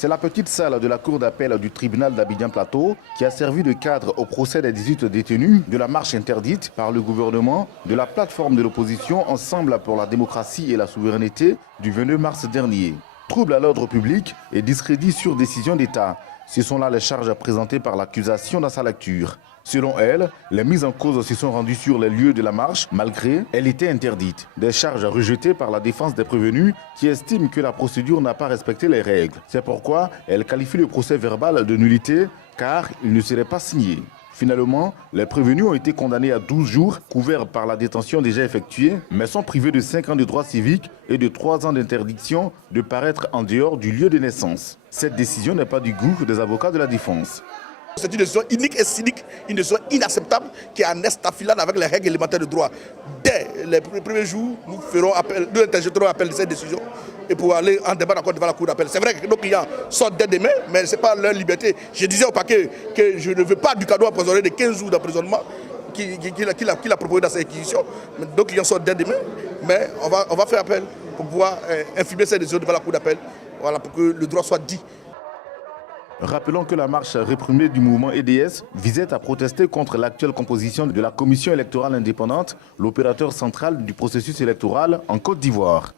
C'est la petite salle de la cour d'appel du tribunal d'Abidjan-Plateau qui a servi de cadre au procès des 18 détenus de la marche interdite par le gouvernement de la plateforme de l'opposition Ensemble pour la démocratie et la souveraineté du 22 mars dernier. Trouble à l'ordre public et discrédit sur décision d'État. Ce sont là les charges présentées par l'accusation dans sa lecture. Selon elle, les mises en cause se sont rendues sur les lieux de la marche, malgré elle était interdite. Des charges rejetées par la défense des prévenus qui estiment que la procédure n'a pas respecté les règles. C'est pourquoi elle qualifie le procès verbal de nullité car il ne serait pas signé. Finalement, les prévenus ont été condamnés à 12 jours, couverts par la détention déjà effectuée, mais sont privés de 5 ans de droits civiques et de 3 ans d'interdiction de paraître en dehors du lieu de naissance. Cette décision n'est pas du goût des avocats de la défense. C'est une décision unique et cynique, une décision inacceptable qui est en estafilade avec les règles élémentaires de droit. Dès les premiers jours, nous interjetterons appel de cette décision et pour aller en débat encore devant la cour d'appel. C'est vrai que nos clients sortent dès demain, mais ce n'est pas leur liberté. Je disais au paquet que je ne veux pas du cadeau emprisonné de 15 jours d'emprisonnement qu'il a proposé dans sa réquisition. Nos clients sortent dès demain, mais on va faire appel pour pouvoir infirmer cette décision devant la cour d'appel, voilà, pour que le droit soit dit. Rappelons que la marche réprimée du mouvement EDS visait à protester contre l'actuelle composition de la Commission électorale indépendante, l'opérateur central du processus électoral en Côte d'Ivoire.